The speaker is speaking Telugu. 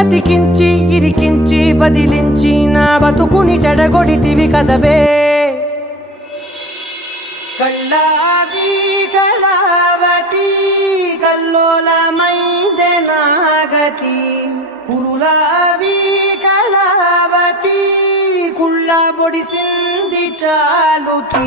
అతికించి ఇరికించి వదిలించి నా బతుకుని చెడగొడితివి కదవే కళ్ళావి కళావతి కల్లోలమైందే నాగతి కురులావి కళావతి కుళ్ళ బొడిసింది చాలుతి